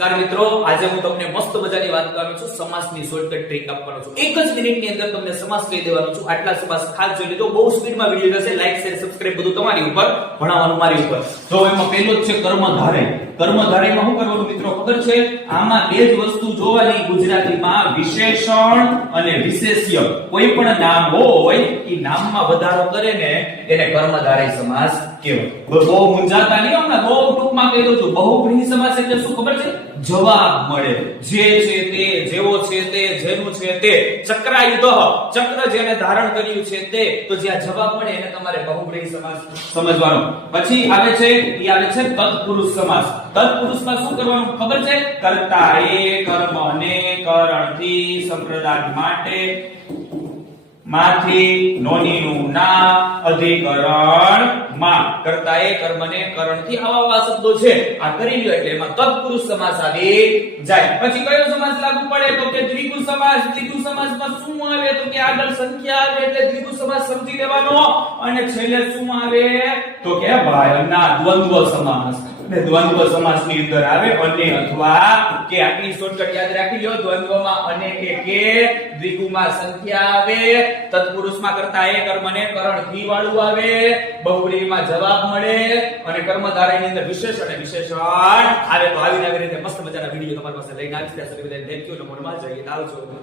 નમસ્કાર મિત્રો, આજે હું તમને મસ્ત મજાની વાત કરવાનો છું. સમાસની શોર્ટકટ ટ્રીક આપવાનો છું. એક જ મિનિટની અંદર તમને સમાસ કહી દેવાનો છું. આટલા સમાસ ખાસ જોઈ લેજો. બહુ સ્પીડમાં વિડિયો જશે. લાઈક શેર સબસ્ક્રાઇબ બધું તમારી ઉપર, ભણાવવાનું મારી ઉપર. તો એમાં પહેલો જ છે કર્મધારય. કર્મધારયમાં શું કરવાનું મિત્રો ખબર છે? આમાં બે જ વસ્તુ જોવાની ગુજરાતીમાં, વિશેષણ અને વિશેષ્ય. કોઈ પણ નામ હોય એ નામમાં વધારો કરે ને એને કર્મધારય સમાસ કહેવાય. બહુ મૂંઝાતા નહીં, હમણાં બહુ ટૂંકમાં કહી દઉં છું. બહુવ્રીહી સમાસ એટલે શું ખબર છે? જવાબ મળે. જે છે તે, જેવો છે તે, જેનું છે તે. ચક્રાયુધઃ, ચક્ર જેને ધારણ કર્યું છે તે. તો જ્યાં જવાબ મળે એને તમારે બહુવ્રીહી સમાસ સમજવાનો. પછી આવે છે તત્પુરુષ સમાસ. તત્પુરુષમાં શું કરવાનું ખબર છે? કર્તા એ, કર્મને, કરણથી, સંપ્રદાય માટે, માંથી, નોનીનું ના, અધિકરણ માં. કર્તા એ, કર્મને, કરણથી, આવા શબ્દો છે. આ કરી લ્યો એટલે એમાં તત્પુરુષ સમાસ આવી જાય. પછી કયો સમાસ લાગુ પડે? તો કે દ્વિગુ સમાસ. દ્વિગુ સમાસમાં શું આવે? તો કે આગળ સંખ્યા આવે એટલે દ્વિગુ સમાસ સમજી લેવાનો. અને છેલ્લે શું આવે? તો કે ભાઈના દ્વંદ્વ સમાસ. ને દ્વંદ્વ સમાસની અંદર આવે અને અથવા કે. આટલી શોર્ટકટ યાદ રાખી લ્યો. દ્વંદ્વમાં અને કે, દ્વિગુમાં સંખ્યા આવે, તત્પુરુષમાં કર્તા એ, કર્મને, કરણ થી વાળું આવે, બહુવ્રીહીમાં જવાબ મળે અને કર્મધારયની અંદર વિશેષ અને વિશેષણ આવે. તો આવી રીતે મસ્ત મજાના વિડિયો તમારી પાસે લઈને આવીશ. ત્યાં સુધી બધાને થેન્ક યુ. નમો નમઃ. જય હિન્દ. આવજો.